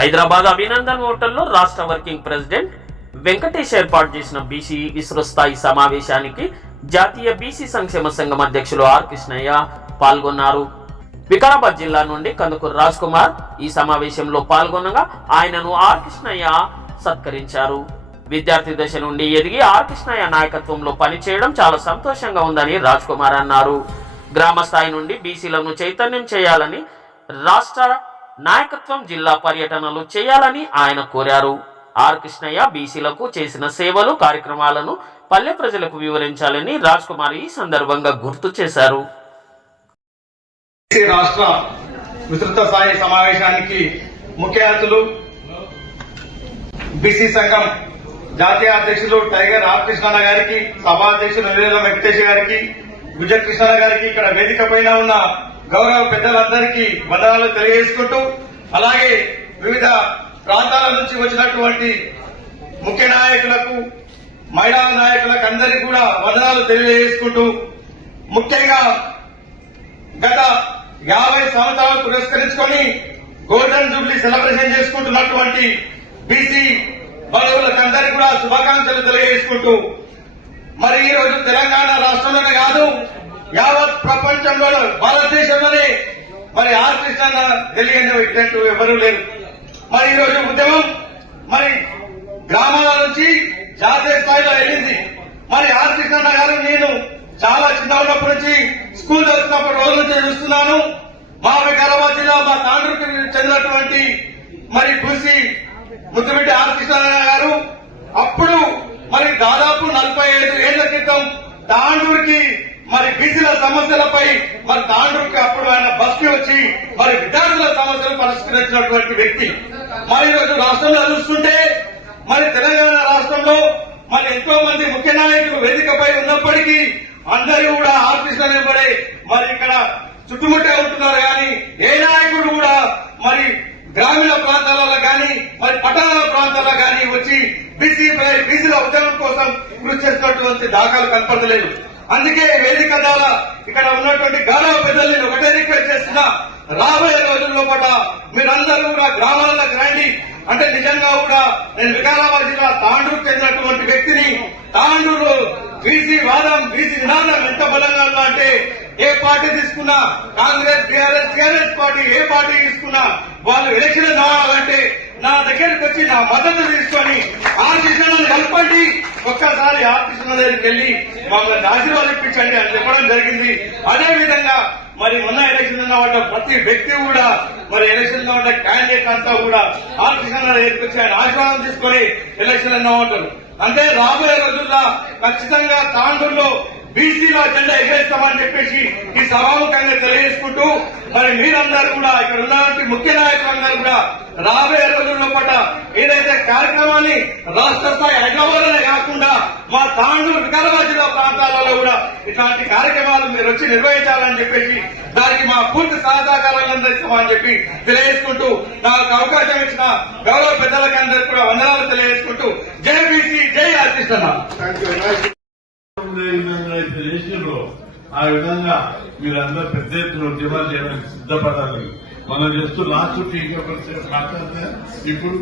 హైదరాబాద్ అభినందన్ హోటల్లో రాష్ట్ర working president Venkatesh ఏర్పాటు చేసిన బీసీ విస్తృతస్థాయి సమావేశానికి జాతీయ బీసీ సంక్షేమ సంఘం అధ్యక్షులు ఆర్ కృష్ణయ్య పాల్గొన్నారు. వికారాబాద్ జిల్లా నుండి కందుకూరు రాజ్ కుమార్ ఈ సమావేశంలో పాల్గొనగా ఆయనను ఆర్ కృష్ణయ్య సత్కరించారు. విద్యార్థి దశ నుండి ఎదిగి ఆర్ కృష్ణయ్య నాయకత్వంలో పనిచేయడం చాలా సంతోషంగా ఉందని రాజ్ కుమార్ అన్నారు. గ్రామ స్థాయి నుండి బీసీలను చైతన్యం చేయాలని, రాష్ట్ర నాయకత్వం జిల్లా పర్యటనలు చేయాలని ఆయన కోరారు. ఆర్ కృష్ణయ్య బీసీలకు చేసిన సేవలు, కార్యక్రమాలను పల్లె ప్రజలకు వివరించాలని రాజ్ కుమార్ ఈ సందర్భంగా గుర్తు చేశారు. రాష్ట్ర విస్తృత స్థాయి సమావేశానికి ముఖ్య అతిథులు బీసీ సంఘం జాతీయ అధ్యక్షులు టైగర్ ఆర్ కృష్ణన్న గారికి, సభా అధ్యక్షులు నివేల వెంకటేష్ గారికి, విజయ కృష్ణ గారికి, ఇక్కడ వేదిక పైన ఉన్న గౌరవ పెద్దలందరికీ వందనాలు తెలియజేసుకుంటూ, అలాగే వివిధ ప్రాంతాల నుంచి వచ్చినటువంటి ముఖ్య నాయకులకు, మహిళా నాయకులకు అందరికీ కూడా వందనాలు తెలియజేసుకుంటూ, ముఖ్యంగా గత 50 సంవత్సరాలు పురస్కరించుకొని గోల్డెన్ జూబ్లీ సెలబ్రేషన్ చేసుకుంటున్నటువంటి బీసీ బంధువులకందరికీ కూడా శుభాకాంక్షలు తెలియజేసుకుంటూ, మరి ఈ రోజు తెలంగాణ రాష్ట్రంలోనే కాదు యావత్ ప్రపంచంలో, భారతదేశంలోనే మరి ఆర్ కృష్ణ తెలియని వ్యక్తి ఎవరూ లేరు. మరి ఈ రోజు ఉద్యమం మరి గ్రామాల నుంచి జాతీయ స్థాయిలో వెళ్ళింది. మరి ఆర్ కృష్ణ గారు నేను చాలా చిన్న ఉన్నప్పటి నుంచి స్కూల్ చదువుతున్నప్పటి రోజుల నుంచి చూస్తున్నాను. మా వికారాబాద్ జిల్లా మా తాండ్రుకి చెందినటువంటి మరి బూసి ముద్దుబిడ్డ ఆర్ కృష్ణ గారు అప్పుడు మరి దాదాపు 45 ఏళ్ల క్రితం తాండూరుకి మరి బీసీల సమస్యలపై మరి తాండూరుకి అప్పుడు ఆయన బస్కి వచ్చి మరి విద్యార్థుల సమస్యలు పరిష్కరించినటువంటి వ్యక్తి. మరి ఈరోజు రాష్ట్రంలో చూస్తుంటే మరి తెలంగాణ రాష్ట్రంలో మరి ఎంతో మంది ముఖ్య నాయకులు వేదికపై ఉన్నప్పటికీ అందరూ కూడా ఆర్ కృష్ణ నిలబడే మరి ఇక్కడ చుట్టుముట్టే ఉంటున్నారు. కానీ ఏ నాయకుడు కూడా మరి గ్రామీణ ప్రాంతాలలో కానీ మరి పట్టణాల ప్రాంతాల్లో కానీ వచ్చి బీసీల ఉద్యమం కోసం కృషి చేసినటువంటి దాఖలు కనపడలేదు. అందుకే వేదిక ద్వారా ఇక్కడ ఉన్నటువంటి గౌరవ పెద్దల్ని ఒకటే రిక్వెస్ట్ చేస్తున్నా, రాబోయే రోజుల్లో కూడా మీరందరూ కూడా గ్రామాలకు రండి. అంటే నిజంగా కూడా నేను వికారాబాద్ జిల్లా తాండూరు చెందినటువంటి వ్యక్తిని. తాండూరు బీసీ వాదం, బీసీ నినాదం ఎంత బలంగా ఉందా అంటే ఏ పార్టీ తీసుకున్నా, కాంగ్రెస్, టీఆర్ఎస్ పార్టీ ఏ పార్టీ తీసుకున్నా వాళ్ళు ఎలక్షన్ రావాలంటే నా దగ్గరికి వచ్చి నా మద్దతు తీసుకొని ఆర్ కృష్ణను కలపండి, ఒక్కసారి ఆర్ కృష్ణ దగ్గరికి వెళ్లి మమ్మల్ని ఆశీర్వాదించండి అని చెప్పడం జరిగింది. అదే విధంగా మరి మొన్న ఎలక్షన్ ఉన్న వాళ్ళ ప్రతి వ్యక్తి కూడా మరి ఎలక్షన్ లో ఉన్న క్యాండిడేట్ అంతా కూడా ఆర్ కృష్ణ దగ్గరికి వచ్చి ఆయన ఆశీర్వాదం తీసుకొని ఎలక్షన్ అన్న ఉంటారు. అంటే రాబోయే రోజుల్లో ఖచ్చితంగా తాండూరులో బీసీలో జెండా ఎగరేస్తామని చెప్పేసి ఈ సభాముఖంగా తెలియజేసుకుంటూ, మరి మీరందరూ కూడా ఇక్కడ ఉన్నటువంటి ముఖ్య నాయకులందరూ కూడా రాబోయే రోజుల్లో పాట ఏదైతే కార్యక్రమాన్ని రాష్ట్ర స్థాయి హైదరాబాద్ లోనే కాకుండా మా తాండూరు వికారాబాద్ జిల్లా ప్రాంతాలలో కూడా ఇట్లాంటి కార్యక్రమాలు మీరు వచ్చి నిర్వహించాలని చెప్పేసి దానికి మా పూర్తి సహకారాలను అందిస్తామని చెప్పి తెలియజేసుకుంటూ, నాకు అవకాశం ఇచ్చిన గౌరవ పెద్దలకి అందరికీ కూడా వందనాలు తెలియజేసుకుంటూ, జై బీసీ, జై ఆర్ కృష్ణ. చేసిండ్రో ఆ విధంగా మీరందరూ పెద్ద ఎత్తున ఉద్యమాలు చేయడానికి సిద్ధపడాలి. మనం చేస్తూ లాస్ట్ మాట్లాడితే ఇప్పుడు